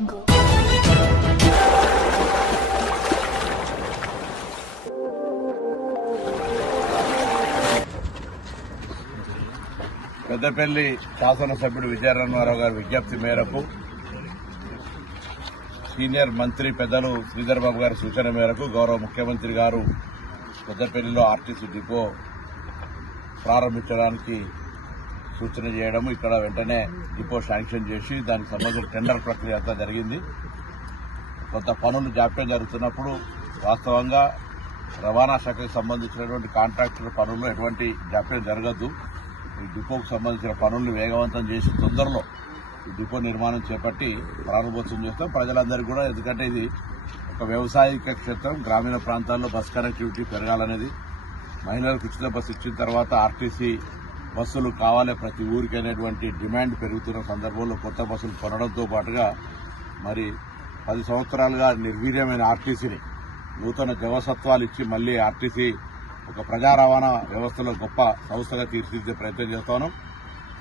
పెద్దపల్లి శాసనసభ్యుడు విజయరమణారావు గారి విజ్ఞప్తి మేరకు సీనియర్ మంత్రి పెద్దలు శ్రీధర్ బాబు గారి సూచన మేరకు గౌరవ ముఖ్యమంత్రి గారు పెద్దపల్లిలో ఆర్టీసీ డిపో ప్రారంభించడానికి సూచన చేయడం, ఇక్కడ వెంటనే డిపో శాంక్షన్ చేసి దానికి సంబంధించిన టెండర్ ప్రక్రియ అంతా జరిగింది. కొంత పనులు జాప్యం జరుగుతున్నప్పుడు వాస్తవంగా రవాణా శాఖకు సంబంధించినటువంటి కాంట్రాక్టర్ పనుల్లో ఎటువంటి జాప్యం జరగద్దు. ఈ డిపోకు సంబంధించిన పనులను వేగవంతం చేసి తొందరలో ఈ డిపో నిర్మాణం చేపట్టి ప్రారంభోత్సవం చేస్తాం. ప్రజలందరికీ కూడా, ఎందుకంటే ఇది ఒక వ్యవసాయిక క్షేత్రం, గ్రామీణ ప్రాంతాల్లో బస్ కనెక్టివిటీ పెరగాలనేది, మహిళలకు ఉచిత బస్సు ఇచ్చిన తర్వాత ఆర్టీసీ బస్సులు కావాలి ప్రతి ఊరికి అనేటువంటి డిమాండ్ పెరుగుతున్న సందర్భంలో కొత్త బస్సులు కొనడంతో పాటుగా మరి 10 సంవత్సరాలుగా నిర్వీర్యమైన ఆర్టీసీని నూతన జవసత్వాలు ఇచ్చి మళ్లీ ఆర్టీసీ ఒక ప్రజా రవాణా వ్యవస్థలో గొప్ప సంస్థగా తీర్చిదిద్దే ప్రయత్నం చేస్తాను.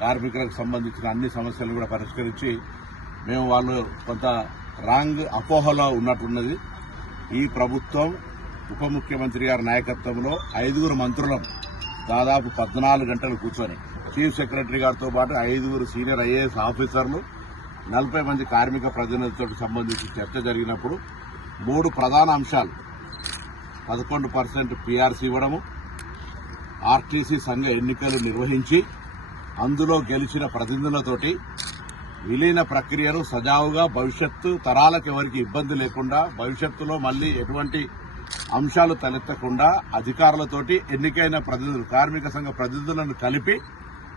కార్మికులకు సంబంధించిన అన్ని సమస్యలు కూడా పరిష్కరించి మేము వాళ్ళు కొంత రాంగ్ అపోహలో ఉన్నట్టున్నది. ఈ ప్రభుత్వం ఉప ముఖ్యమంత్రి గారి నాయకత్వంలో 5 మంత్రులం దాదాపు 14 గంటలు కూర్చొని చీఫ్ సెక్రటరీ గారితో పాటు 5 సీనియర్ ఐఏఎస్ ఆఫీసర్లు 40 మంది కార్మిక ప్రతినిధులతో సంబంధించి చర్చ జరిగినప్పుడు 3 ప్రధాన అంశాలు 11% పీఆర్సీ ఇవ్వడము, ఆర్టీసీ సంఘ ఎన్నికలు నిర్వహించి అందులో గెలిచిన ప్రతినిధులతోటి విలీన ప్రక్రియను సజావుగా భవిష్యత్తు తరాలకు ఎవరికి ఇబ్బంది లేకుండా, భవిష్యత్తులో మళ్లీ ఎటువంటి అంశాలు తలెత్తకుండా అధికారులతోటి ఎన్నికైన ప్రతినిధులు, కార్మిక సంఘ ప్రతినిధులను కలిపి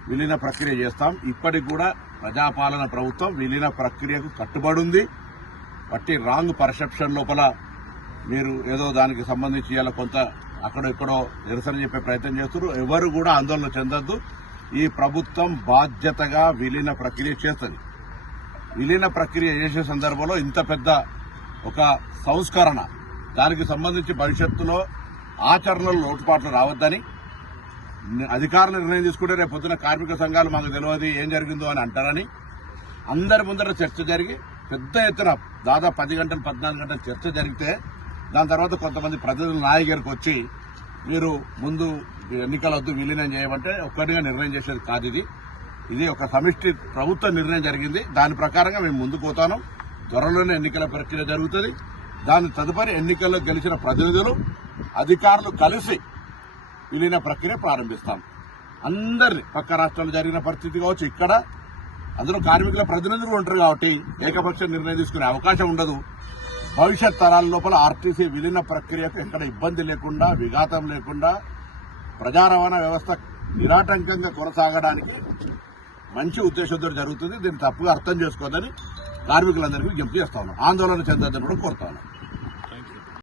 విలీన ప్రక్రియ చేస్తాం. ఇప్పటికి కూడా ప్రజాపాలన ప్రభుత్వం విలీన ప్రక్రియకు కట్టుబడి ఉంది. బట్టి రాంగ్ పర్సెప్షన్ లోపల మీరు ఏదో దానికి సంబంధించి ఇలా కొంత అక్కడెక్కడో నిరసన చెప్పే ప్రయత్నం చేస్తున్నారు. ఎవరు కూడా ఆందోళన చెందొద్దు. ఈ ప్రభుత్వం బాధ్యతగా విలీన ప్రక్రియ చేస్తుంది. విలీన ప్రక్రియ చేసే సందర్భంలో ఇంత పెద్ద ఒక సంస్కరణ, దానికి సంబంధించి భవిష్యత్తులో ఆచరణలో లోటుపాట్లు రావద్దని అధికారులు నిర్ణయం తీసుకుంటే రేపు పొద్దున కార్మిక సంఘాలు మాకు తెలియదు ఏం జరిగిందో అని అంటారని అందరి ముందర చర్చ జరిగి పెద్ద ఎత్తున దాదాపు 10 గంటలు 14 గంటల చర్చ జరిగితే దాని తర్వాత కొంతమంది ప్రతినిధుల నాయకులకు వచ్చి మీరు ముందు ఎన్నికల వద్దు విలీనం చేయమంటే ఒక్కటిగా నిర్ణయం చేసేది కాదు. ఇది ఒక సమిష్టి ప్రభుత్వ నిర్ణయం జరిగింది. దాని ప్రకారంగా మేము ముందుకు పోతాను. త్వరలోనే ఎన్నికల ప్రక్రియ జరుగుతుంది. దాని తదుపరి ఎన్నికల్లో గెలిచిన ప్రతినిధులు అధికారులు కలిసి విలీన ప్రక్రియ ప్రారంభిస్తాం. అందరినీ పక్క రాష్ట్రాల్లో జరిగిన పరిస్థితి కావచ్చు, ఇక్కడ అందులో కార్మికుల ప్రతినిధులు ఉంటారు కాబట్టి ఏకపక్ష నిర్ణయం తీసుకునే అవకాశం ఉండదు. భవిష్యత్ తరాల లోపల ఆర్టీసీ విలీన ప్రక్రియకు ఎక్కడ ఇబ్బంది లేకుండా, విఘాతం లేకుండా ప్రజా రవాణా వ్యవస్థ నిరాటంకంగా కొనసాగడానికి మంచి ఉద్దేశంతో జరుగుతుంది. దీన్ని తప్పుగా అర్థం చేసుకోవద్దని కార్మికులందరికీ విజ్ఞప్తి చేస్తా ఉన్నాం. ఆందోళన చెందొద్దని కూడా కోరుతా ఉన్నాం.